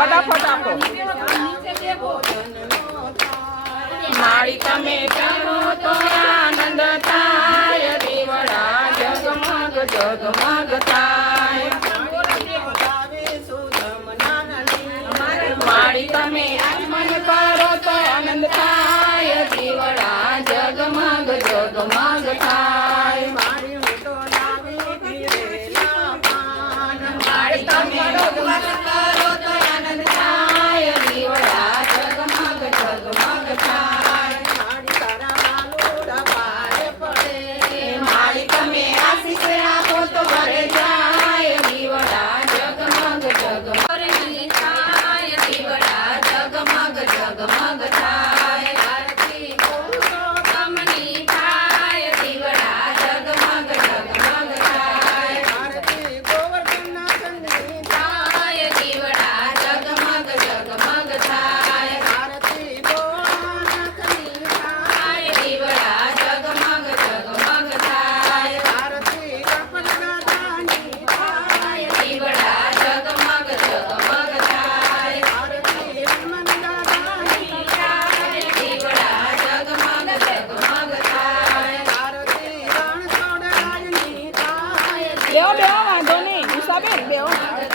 ફટાફટ આપો. માળી તમે ચણો તો આનંદ થાય, દીવડા જગમગ જગમગ થાય. માળી તમે આગમન કરો તો આનંદ થાય, દીવડા જગમગ જગમગ થાય. માળી તમે આગમન કરો તો આનંદ થાય, દીવડા જગમગ જગમગ થાય. માળી તમે આશીષ આપો તો ઘરે જાય, દીવડા જગમગ જગમગ થાય, દીવડા જગમગ જગમગ થાય. આરતી પુરુષોત્તમની થાય, દીવડા જગમગ જગમગ થાય. આરતી ગોવર્ધનનાથની થાય, દીવડા જગમગ જગમગ થાય. આરતી ભોળાનાથની થાય, દીવડા જગમગ જગમગ થાય. આરતી ગણપતિદાદાની થાય, દીવડા જગમગ જગમગ થાય. આરતી હનુમાનદાદાની થાય, દીવડા જગમગ જગમગ થાય. આરતી રણછોડરાયની થાય, બેહો વાંધો નહીં, ઉષાબેન બેહો,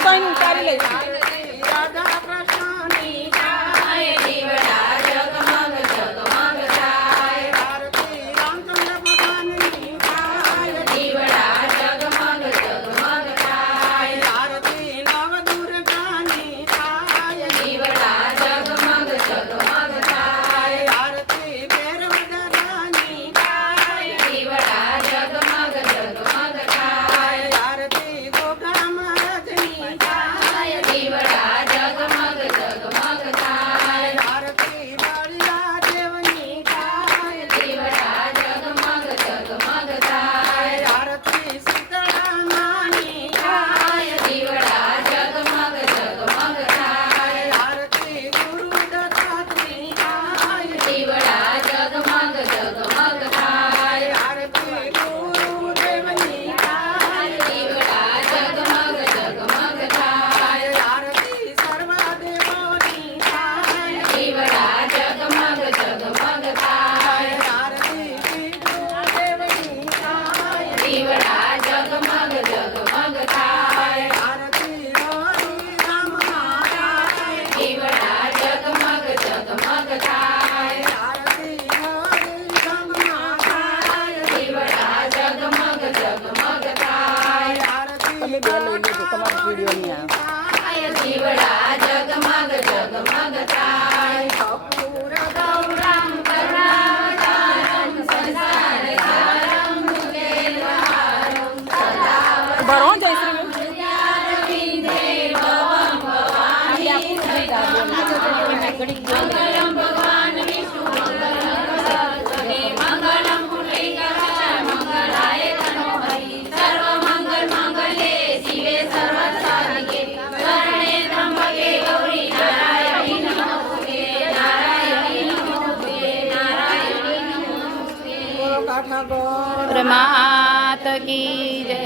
કોઈનું ઉતારી લઈશું. આરતી રાધા કૃષ્ણની થાય, દીવડા જગમગ જગમગ થાય. આરતી રામચંદ્ર ભગવાનની થાય, દીવડા જગમગ જગમગ થાય. આરતી નવદુર્ગાની થાય, દીવડા જગમગ જગમગ થાય. આરતી ભૈરવદાદાની થાય, દીવડા જગમગ જગમગ થાય. આરતી ગોગા મહારાજની થાય, દીવડા જગમગ જગમગ થાય. આરતી બાળિયા દેવની થાય, દીવડા જગમગ જગમગ થાય. આરતી શીતળા માની થાય, દીવડા જગમગ જગમગ થાય. આરતી ગુરુ દત્તાત્રેયની થાય, દીવડા જગમગ જગમગ થાય. આરતી ગુરુદેવની થાય, દીવડા જગમગ જગમગ થાય. આરતી સર્વદેવોની થાય, દીવડા જગમગ જગમગ થાય. આરતી વિષ્ણુદેવની થાય, દીવડા જગમગ જગમગ થાય. આરતી હરિરામના થાય, દીવડા જગમગ જગમગ થાય. આરતી હરિરામના થાય, દીવડા જગમગ જગમગ થાય. આરતી તમે બે લઈ લેજો, તમારો વિડીયો નહીં આવે. દીવડા જગમગ જગમગ થાય. કપૂર ગૌરમ કરુણાવતારમ સંસારસારમ ભુજગેન્દ્રહારમ સદા બરો જયશ્રી ભવમ ભવાની મંગલમ ભગવાન વિષ્ણુ મંગલમ પુંડરીકાક્ષ મંગલાય તનોહરી સર્વમંગલ માંગલ્યે શિવે સર્વસાધિકે શરણે ત્રંબકે ગૌરી નારાયણી નમોસ્તુતે નારાયણી નમોસ્તુતે નારાયણી નમોસ્તુતે. માત કી જય.